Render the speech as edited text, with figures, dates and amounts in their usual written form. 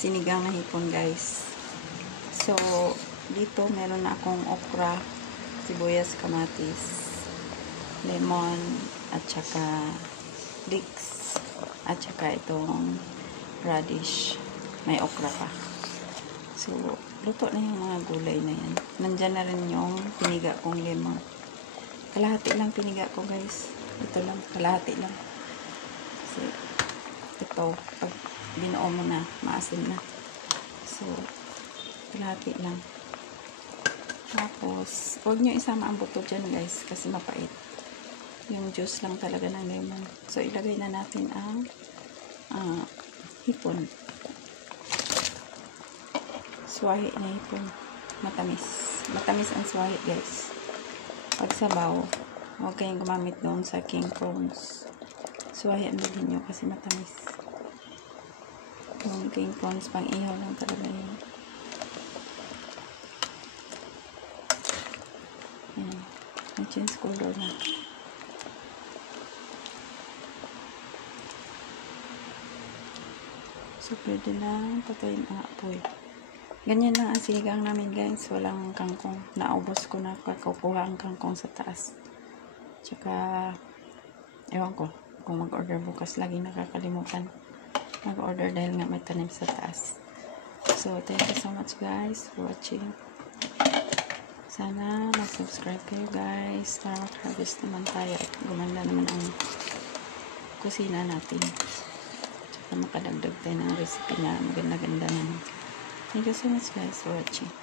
sinigang na hipon, guys. So, dito meron na akong okra, sibuyas, kamatis, lemon, at saka leeks, at saka itong radish. May okra pa. So, luto na yung mga gulay na yan. Nandyan na rin yung piniga kong lemon. Kalahati lang piniga ko, guys. Ito lang, kalahati lang. Kasi, ito, pag binuo mo na, maasim na. So, kalahati lang. Tapos, huwag nyo isama ang buto dyan, guys, kasi mapait. Yung juice lang talaga ng lemon. So, ilagay na natin ang hipon. Swahe na hipon. Matamis. Matamis ang swahe, guys. Pag sabaw, huwag kayong gumamit doon sa king prawns. Swahe ang bilhin nyo kasi matamis. Yung king prawns, pang ihaw lang talaga yun. Ayan. May change color na. So, pwede lang patayin ang apoy. Ganyan lang ang sinigang namin, guys. Walang kangkong. Naubos ko na kakukuha ang kangkong sa taas. Tsaka, ewan ko, kung mag-order bukas, lagi nakakalimutan mag-order dahil nga may tanim sa taas. So, thank you so much, guys, for watching. Sana mag-subscribe kayo, guys, para mag-harvest naman tayo at gumanda naman ang kusina natin. Tsaka makadagdag tayo ng recipe na maganda-ganda naman. Thank you so much, guys, for watching.